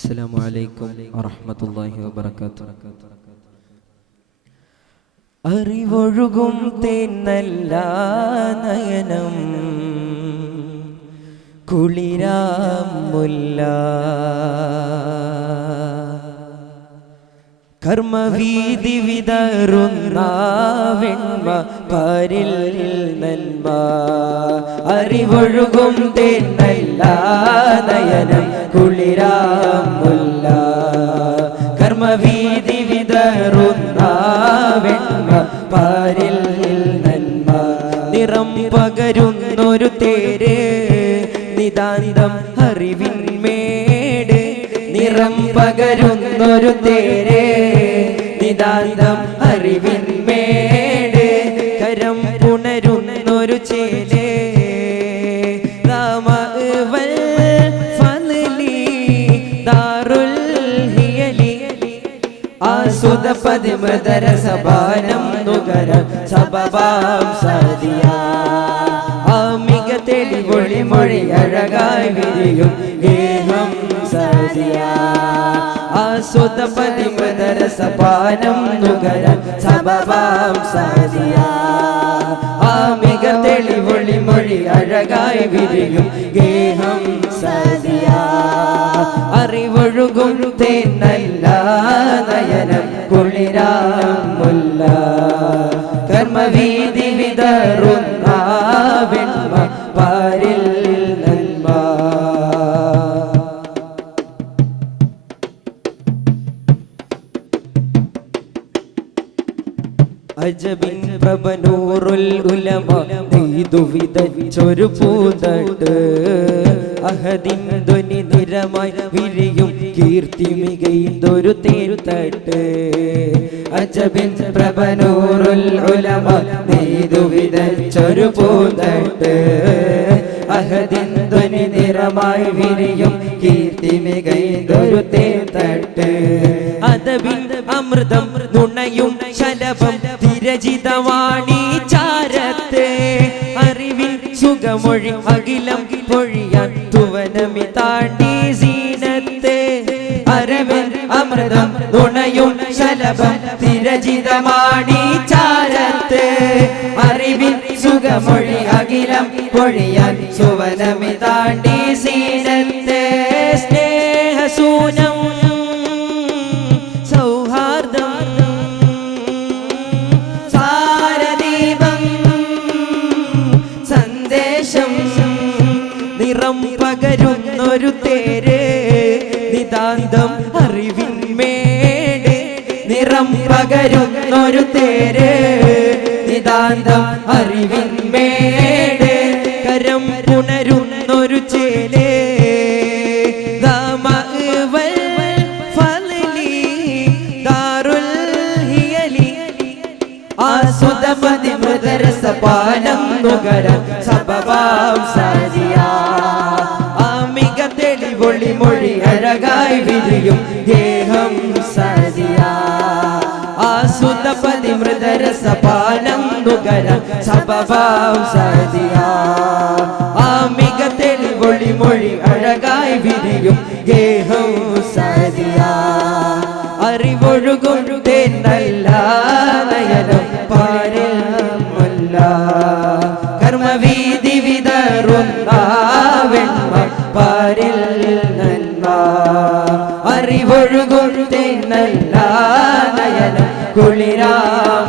السلام عليكم ورحمة الله وبركاته. അറിവൊഴുകും തേന്നല്ല നയനം കുളിരാമുല്ല കർമ്മവീതി വിതറുന്ന വെണ്മ പാരിൽ നന്മ അറിവൊഴുകും തേന്നല്ല നയനം കുളിരാമുല്ല കർമ്മവീതി വിതറുന്ന വെണ്മ പാരിൽ നന്മ നിറം പകരുന്നൊരു തേര് നിതാന്തം അറിവിന്മേട് നിറം പകരുന്നൊരു തേര് നിതാന്തം അറിവിന്മേട് കരം പുണരുന്നൊരു ചേലേ പതിമൃതരസപാനം നുകരം സബബാം സാദിയ ആമിക തെളിവൊളി മൊഴി അഴകായി വിരിയും ഗേഹം സാദിയ ആസ്വദ പതിമൃതരസപാനം നുകരം സബബാം സാദിയ ആമിക തെളിവൊളി മൊഴി അഴകായി വിരിയും ഗേഹം സാദിയ അറിവൊഴുകും തേന്നല്ല നയനം കുളിരാമുല്ല കർമ്മവീതി വിതറുന്ന വെണ്മ പാരിൽ നന്മ അജബിൻ പ്രഭനൂറുൽ ഉലമ നെയ്തു വിതച്ചൊരു പൂന്തട്ട് അഹദിൻ ധ്വനി നിരമായി വിരിയും കീർത്തി മികൈന്തൊരു തേൻതട്ട് അജബിൻ പ്രഭനൂറുൽ ഉലമ നെയ്തു വിതച്ചൊരു പൂന്തട്ട് അഹദിൻ ധ്വനി നിരമായി വിരിയും കീർത്തി മികൈന്തൊരു തേൻതട്ട് അദബിൻ അമൃതം നുണയും ശലഭം വിരചിതവാണി ചാരത്തെ അറിവിൻ സുഖമൊഴി അഖിലം പൊഴിയാൻ തുവനമി താണ്ടി സീനത്തെ അറിവിൻ അമൃതം നുണയും ശലഭം വിരചിതവാണി ചാരത്തെ അറിവിൻ സുഖമൊഴി അഖിലം പൊഴിയാൻ സുവനമി താണ്ടി സീനത്തെ സ്നേഹസൂനം നിറം പകരുന്നൊരു തേര് നിതാന്തം അറിവിന്മേട് നിറം പകരുന്നൊരു തേര് നിതാന്തം അറിവിന്മേട് കരം പുണരുന്നൊരു ചേലേ ആസ്വദമതി മൃദരസപാനം നുകരം സബബാം സാദിയ ആമിക തെളിവൊളി മൊഴി അഴകായി വിരിയും ഗേഹം സാദിയ ആസ്വദമതി മൃദരസപാനം നുകരം സബബാം സാദിയ ആമിക തെളിവൊളി മൊഴി അഴകായി വിരിയും ഗേഹം സാദിയ അറിവൊഴുകും തേന്നല്ല നയനം പാരിൽ മുല്ല കർമ്മവീതി വിതറുന്ന വെണ്മ പാരിൽ നന്മ അറിവൊഴുകും തേന്നല്ല നയനം കുളിരാം